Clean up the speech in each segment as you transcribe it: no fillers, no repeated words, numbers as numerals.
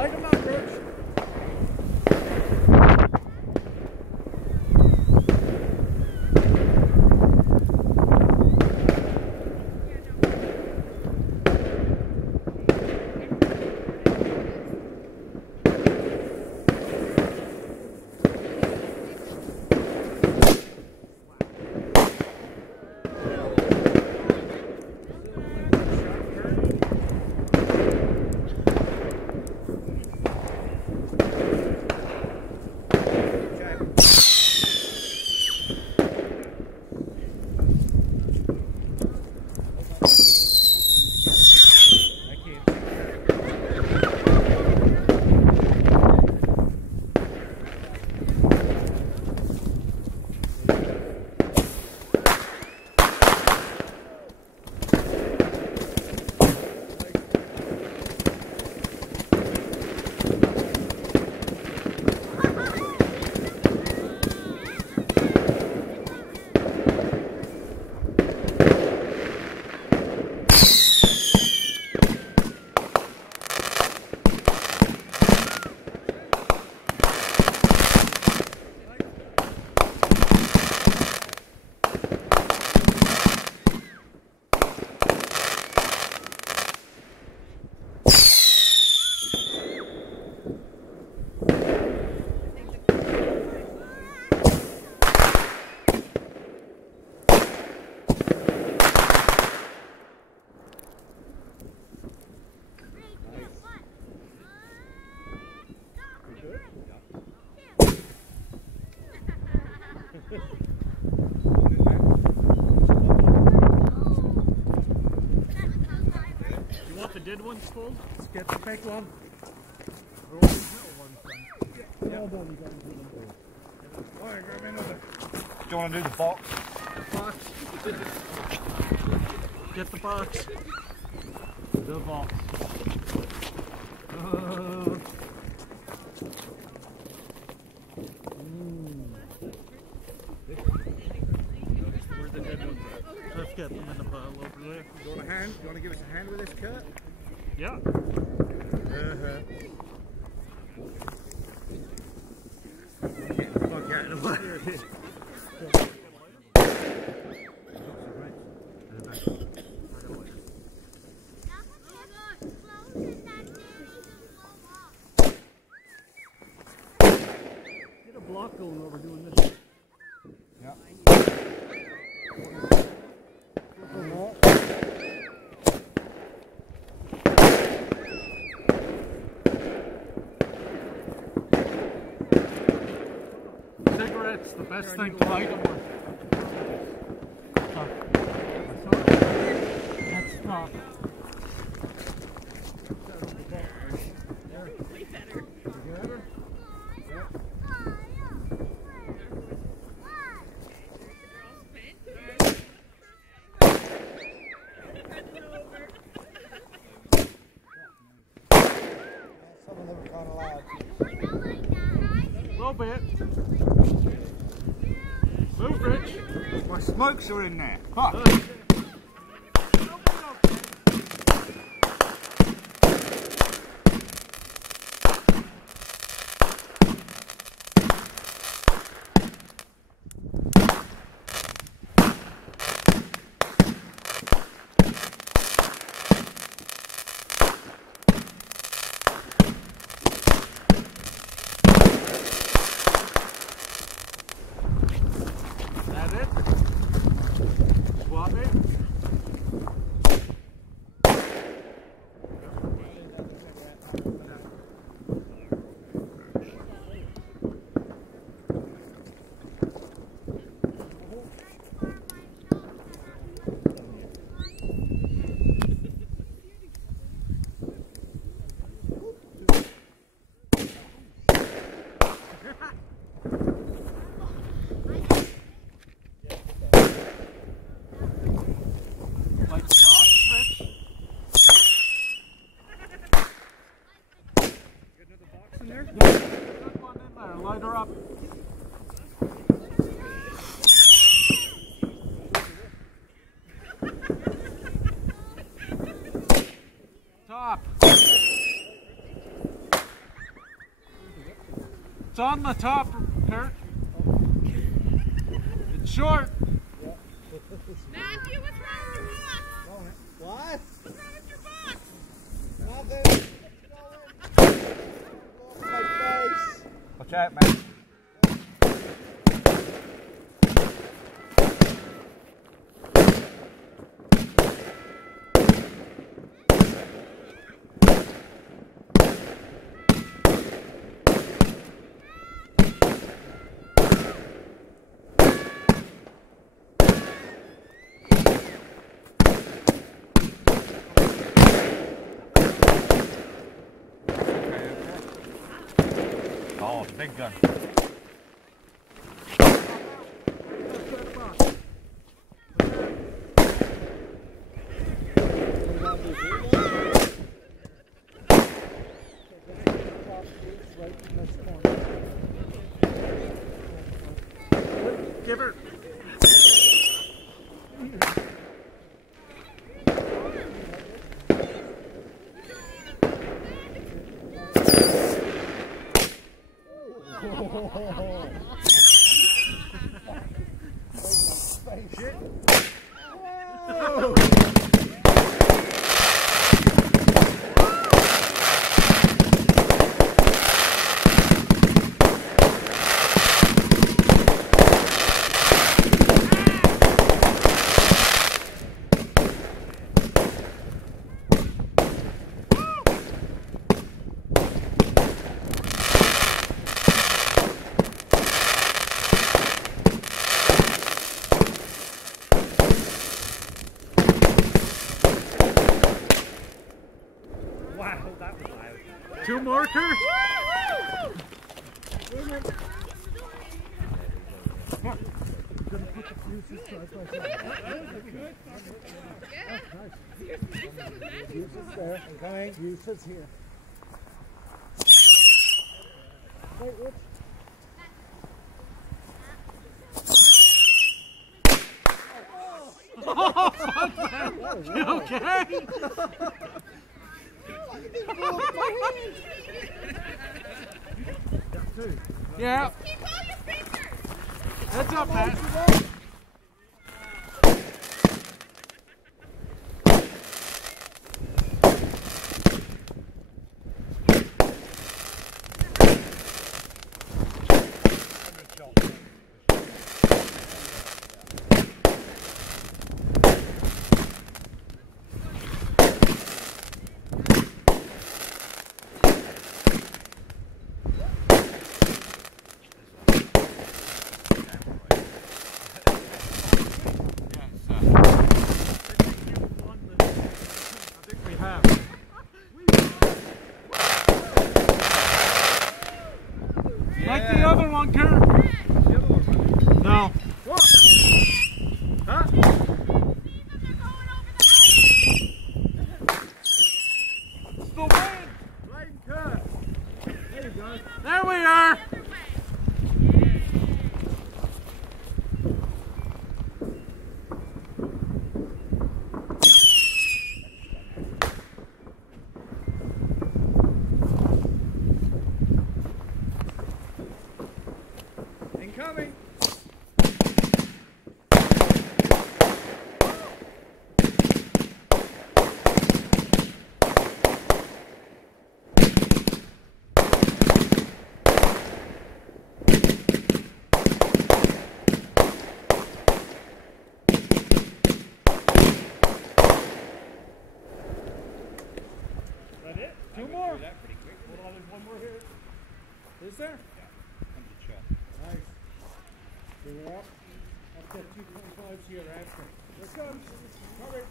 Light them up, Rich. You want the dead ones full? Let's get the big one. Or all these little ones then? Alright, grab another. Do you want to do the box? Box. Get the box. The box. Where's the dead ones? Let's get them in the pile over there. You want a hand? You want to give us a hand with this, Kurt? Yeah. Fuck out of the way. Get a block going over doing this. Yeah. Cigarettes, the best thing to light them with. Let's stop. Some of them are kind of loud. A little bit. Move, Rich. My smokes are in there. Huh. That it? Swap it. Like the box, Rich. Get another box in there? Yeah, put one in there. Light her up. Top. on the top, Kurt. It's short. Matthew, what's wrong with your box? What? What's wrong with your box? Nothing. Off my face. Watch out, man. Oh, it's a big gun. Give her. Wow, that was loud. 2 more, Kurt. There, I'm coming. Uses here. Wait, Rich. You okay? Yeah. Keep all your fingers. Heads up, Pat. Like the other one, Kurt. No. Huh? It's the wind. Right and cut. There you go. There we are. Incoming. That it? 2 more. Hold on, there's 1 more here. Is there? Nice. Bring it up. I've got 225s here after. Here it comes. Cover.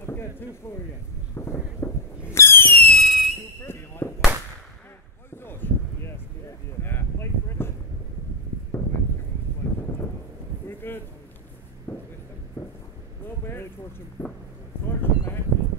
I've got 2 for you. 2 for you. Torch him, Matt.